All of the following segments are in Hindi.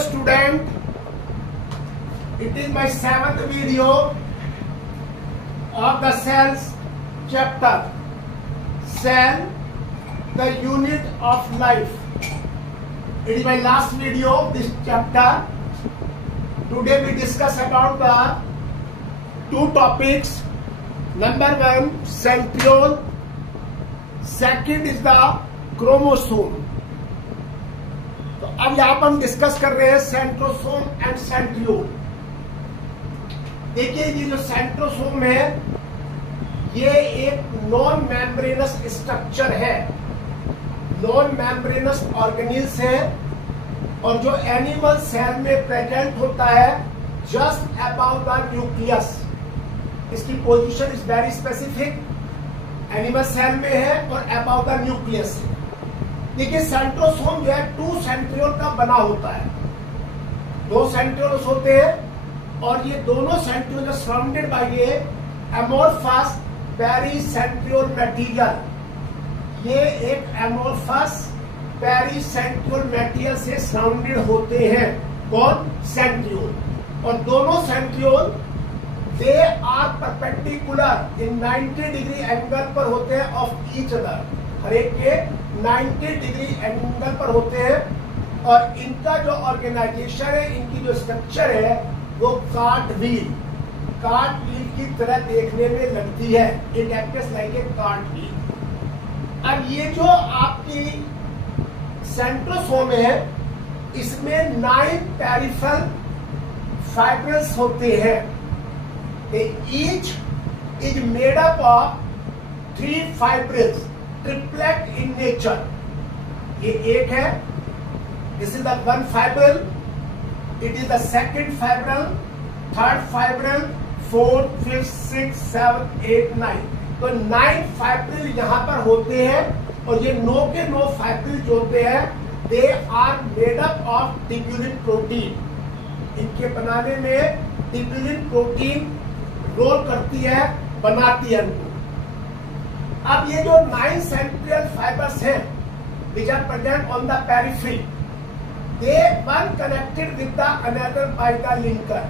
student, it is my 7th video of the cells chapter. Cell, the unit of life. It is my last video of this chapter. Today we discuss about the two topics. Number one, centriole. Second is the chromosome. तो अब यहाँ पर हम डिस्कस कर रहे हैं सेंट्रोसोम एंड सेंट्रियोल। देखिए ये जो सेंट्रोसोम है ये एक नॉन मेम्ब्रेनस स्ट्रक्चर है, नॉन मेम्ब्रेनस ऑर्गेनिल्स है और जो एनिमल सेल में प्रेजेंट होता है जस्ट अबाउट द न्यूक्लियस। इसकी position is very specific, animal cell में है और अबाउट द न्यूक्लियस है। देखिए सेंट्रोसोम जो है 2 सेंट्रियोल का बना होता है, 2 सेंट्रियोल्स होते हैं और ये दोनों सेंट्रियोल सराउंडेड बाय ये एमोर्फस पेरीसेंट्रियोल मटेरियल। ये एक एमोर्फस पेरीसेंट्रियोल मटेरियल से सराउंडेड होते हैं कौन? सेंट्रियोल। और दोनों centriole they are perpendicular in 90 degree angle पर होते हैं ऑफ ईच अदर, हर एक के 90 डिग्री एंगल पर होते हैं। और इनका जो ऑर्गेनाइजेशन है, इनकी जो स्ट्रक्चर है वो कार्ट व्हील की तरह देखने में लगती है। It acts like a cart wheel. अब ये जो आपकी सेंट्रोसोम है इसमें 9 पेरिफेरल फाइब्रल्स होते हैं। Each is made up of 3 fibrils, triplet in nature. ये एक है, this is the 1 fibril, it is the second fibril, third fibril, 4, 5, 6, 7, 8, 9। तो 9 फाइब्रल यहाँ पर होते हैं और ये 9 के 9 फाइब्रल जो होते हैं they are made up of tubulin protein. इनके बनाने में टिब्यूलिन प्रोटीन रोल करती है, बनाती है इनको। अब ये जो 9 सेंट्रियल फाइबर्स हैं which are present on the periphery, they one connected with the another by the linker।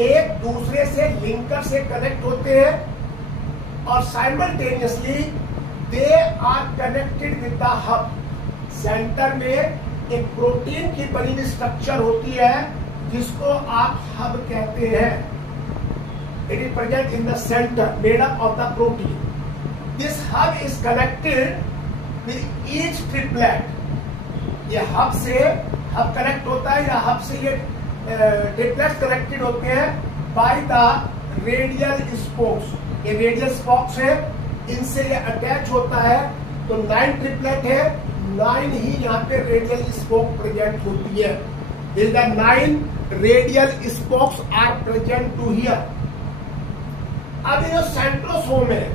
एक दूसरे से लिंकर से कनेक्ट होते हैं और simultaneously they are connected with the hub. Centre में एक प्रोटीन की बनी हुई स्ट्रक्चर होती है जिसको आप हब कहते हैं। It is present in the centre made up of the protein. This hub is connected with each triplet. ये हब से हब कनेक्ट होता है या हब से ये ट्रिपलेट कनेक्टेड होते हैं बाय द रेडियल स्पोक्स। ये रेडियल स्पोक्स है, इनसे ये अटैच होता है। तो 9 ट्रिपलेट है, 9 ही यहाँ पे रेडियल स्पोक प्रेजेंट होती है। This the 9 radial spokes are present to here. अब ये जो सेंट्रोसोम है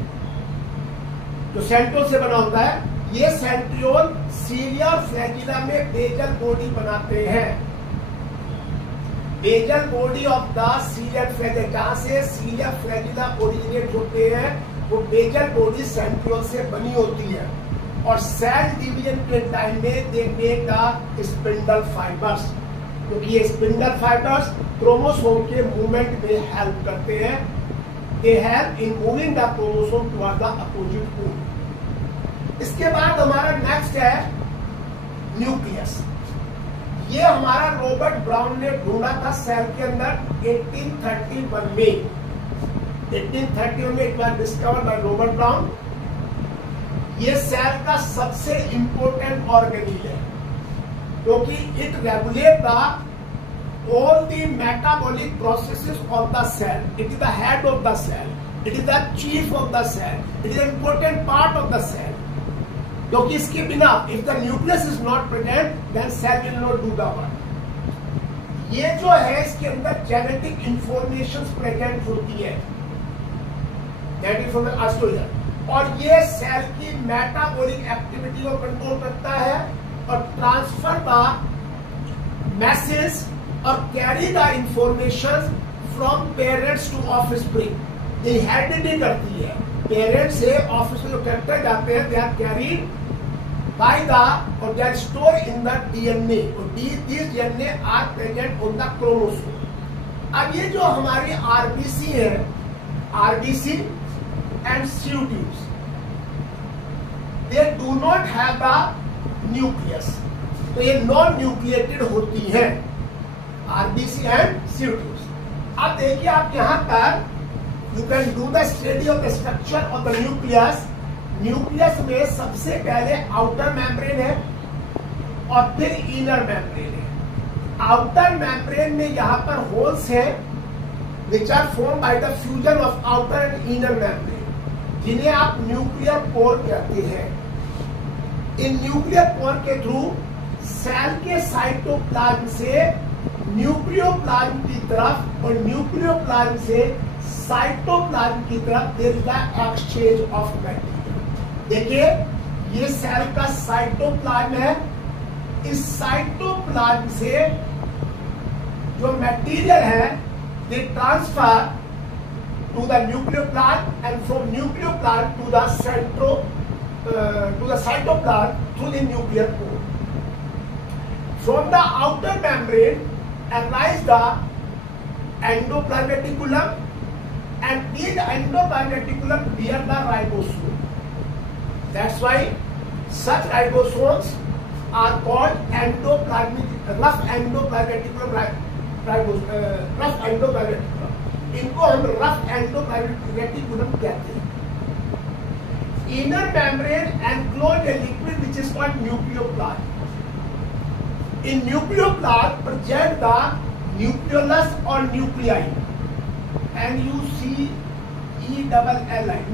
जो सेंट्रोल से बना होता है, ये सेंट्रियोल सीलिया और फ्लैजिला में बेजल बॉडी बनाते हैं। Basal body of the cilia flagella, जहां से सीलिया फ्लैजिला ओरिजिनेट होते हैं वो बेजल बॉडी सेंट्रियोल से बनी होती है। और सेल डिवीजन के टाइम में they make the spindle fibres, क्योंकि ये स्पिंडल फाइबर्स क्रोमोसोम के मूवमेंट में हेल्प करते हैं। They help in moving the chromosome toward the opposite pole. इसके बाद हमारा नेक्स्ट है न्यूक्लियस। ये हमारा रॉबर्ट ब्राउन ने ढूंढा था सेल के अंदर 1831 में। 1831 में it was discovered by Robert brown. ये सेल का सबसे इंपॉर्टेंट ऑर्गेनिल है क्योंकि it regulate the all the metabolic processes of the cell. It is the head of the cell, it is the chief of the cell, it is an important part of the cell। क्योंकि इसके बिना if the nucleus is not present then cell will not do the work। ये जो है इसके अंदर जेनेटिक इंफॉर्मेशन प्रेजेंट होती है, और ये सेल की मेटाबॉलिक एक्टिविटी को कंट्रोल करता है और ट्रांसफर द मैसेज और carry the information from parents to offspring. Inherited करती है, पेरेंट्स से ऑफस्प्रिंग जो कैरेक्टर जाते हैं they are carried by the or they are stored in the DNA or these DNA are present on the chromosome. अब ये जो हमारी आरबीसी है, आरबीसी एंड सीयूटीज, they do not have the nucleus, तो ये नॉन न्यूक्लिएटेड होती हैं आरबीसी एंड सीयूटीज। अब देखिए आप यहाँ पर you can do the study of the structure of the nucleus. Nucleus में सबसे पहले आउटर मेम्ब्रेन है और फिर इनर मेम्ब्रेन है। आउटर मेम्ब्रेन में यहाँ पर होल्स है which are form by the fusion of outer and inner membrane, जिन्हें आप न्यूक्लियर पोर कहते हैं। इन न्यूक्लियर पोर के थ्रू सेल के साइटोप्लाज्म से न्यूक्लियोप्लाज्म की तरफ और न्यूक्लियोप्लाज्म से साइटोप्लाज्म की तरफ there is the exchange of material. देखिए ये सेल का साइटोप्लाज्म है, इस साइटोप्लाज्म से जो मटेरियल है they transfer to the nucleoplasm and from nucleoplasm to the cytoplasm through the nuclear pore. From the outer membrane arise the endoplasmic reticulum and these endoplasmic reticulum bear the ribosome. That's why such ribosomes are called endoplasmic rough endoplasmic reticulum, rough endoplasmic reticulum। इनको हम rough endoplasmic reticulum कहते हैं। Inner membrane enclose a liquid which is called nucleoplasm। In nucleoplasm present the nucleolus or nuclei, NuCELLI,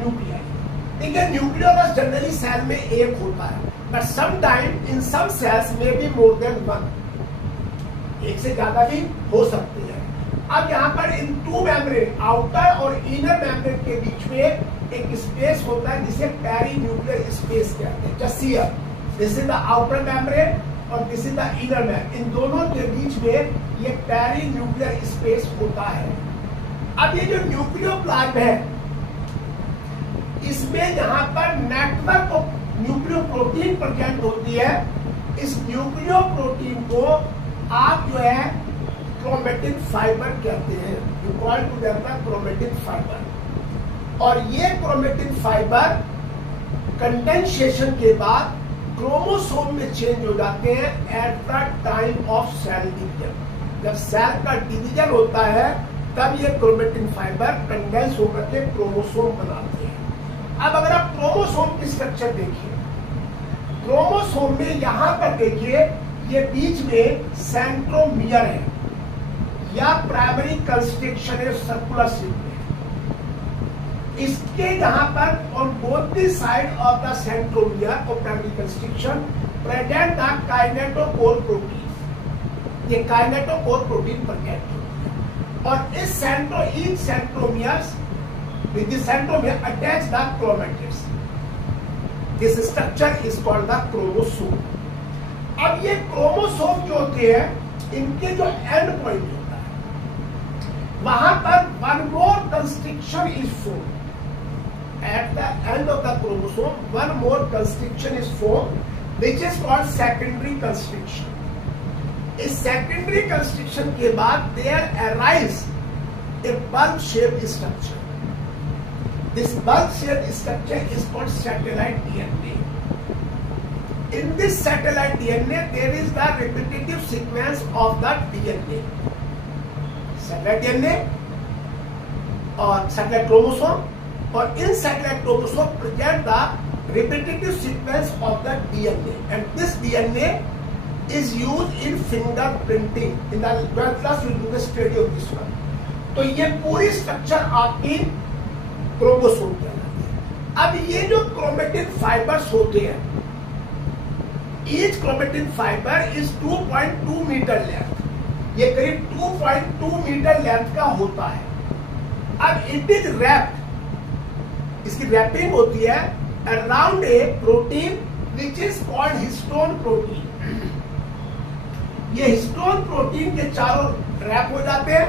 nuclei। देखिए न्यूक्लियोलस जनरली सेल में एक होता है, but sometime in some cells में भी मोर देन वन, एक से ज्यादा भी हो सकती है। अब यहाँ पर इन टू मेम्ब्रेन आउटर और इनर मेम्ब्रेन के बीच में एक स्पेस होता है जिसे पेरी न्यूक्लियर स्पेस कहते हैं। Just here this is the outer membrane और this is the inner membrane, इन दोनों के बीच में ये पेरी न्यूक्लियर स्पेस होता है। अब ये जो न्यूक्लियोप्लाज्म है इसमें यहाँ पर नेटवर्क ऑफ न्यूक्लियोप्रोटीन प्रेजेंट होती है। इस न्यूक्लियोप्रोटीन को आप जो है क्रोमेटिन फाइबर कहते हैं, you call to them the chromatin fibre. और ये क्रोमेटिन फाइबर कंडेंसेशन के बाद क्रोमोसोम में चेंज हो जाते हैं at the time of cell division. जब सेल का डिवीजन होता है तब ये क्रोमेटिन फाइबर कंडेंस होकर के क्रोमोसोम बनाते हैं। अब अगर आप क्रोमोसोम की स्ट्रक्चर देखिए, क्रोमोसोम में यहां पर देखिए ये बीच में सेंट्रोमियर है या प्राइमरी कंस्ट्रक्शन है सर्कुलर शेप में। इसके यहाँ पर on both the side of the centromere और primary construction present the kinetochore protein. ये काइनेटोकोर प्रोटीन प्रेजेंट है और इस centromeres with the centromere attach the chromatids. This structure is called the chromosome. अब ये क्रोमोसोम जो होते हैं इनके जो एंड पॉइंट होता है वहां पर one more construction is form at the end of the chromosome, one more construction is form which is called secondary construction. इस सेकेंडरी कंस्ट्रक्शन के बाद there arise a bulb shape structure. This bulb-shaped structure is called satellite DNA. In this satellite DNA, there is the repetitive sequence of the DNA. Satellite DNA और satellite chromosome, और in satellite chromosome present the repetitive sequence of the DNA, and this DNA is used in fingerprinting. In the 12th class, we will do the study of this one. तो ये पूरी स्ट्रक्चर आपकी क्रोमोसोम कहलाती है। अब ये जो क्रोमेटिन फाइबर्स होते हैं, each chromatin fibre is 2.2 metre length, ये करीब 2.2 मीटर लेंथ का होता है। अब इट इज रैप्ड, इसकी रैपिंग होती है around a protein which is called histone protein. ये हिस्टोन प्रोटीन के चारों रैप हो जाते हैं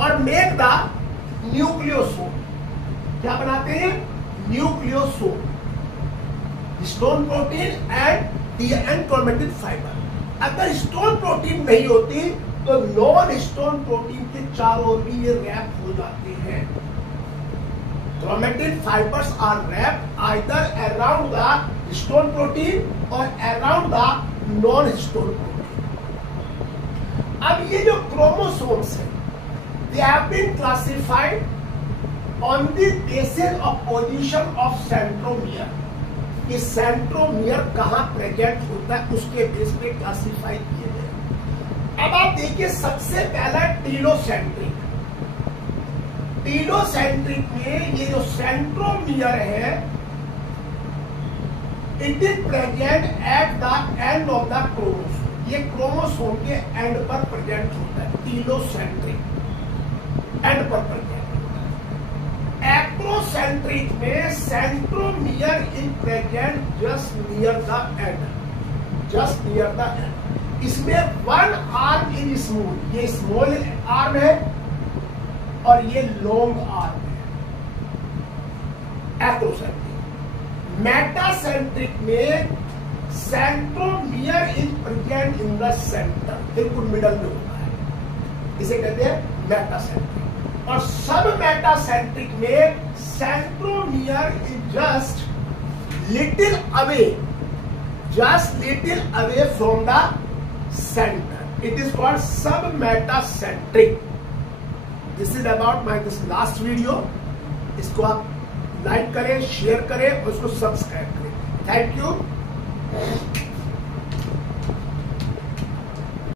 और मेक द न्यूक्लियोसोम। क्या बनाते हैं? Nucleosome. Histone protein and chromatin fibre. अगर हिस्टोन प्रोटीन नहीं होती तो नॉन हिस्टोन प्रोटीन के चारों ओर भी ये रैप हो जाते हैं। Chromatin fibres are wrap either around the histone protein और around the non histone protein. अब ये जो क्रोमोसोम्स है, they have been classified on the basis of position of centromere. ये सेंट्रोमियर कहां प्रेजेंट होता है उसके बेस पे क्लासिफाई किए गए। अब आप देखिए, सबसे पहला टीलोसेंट्रिक। टीलोसेंट्रिक में ये जो सेंट्रोमियर है, it is present at the end of the chromosome. ये क्रोमोसोम के एंड पर प्रेजेंट होता है। टीलोसेंट्रिक एंड पर प्रेजेंट होता है। एक्रोसेंट्रिक में centromere is present just near the end, just near the end. इसमें वन आर्म इज स्मॉल, ये स्मॉल आर्म है और ये लॉन्ग आर्म है, एक्रोसेंट्रिक। मेटासेंट्रिक में centromere is present in the centre, बिल्कुल मिडल में होता है, इसे कहते हैं मेटासेंट्रिक। और सब मेटासेंट्रिक में centromere is just little away, just little away from the center. It is called submetacentric. This is about my this last video. इसको आप लाइक करें, शेयर करें और उसको सब्सक्राइब करें। Thank you.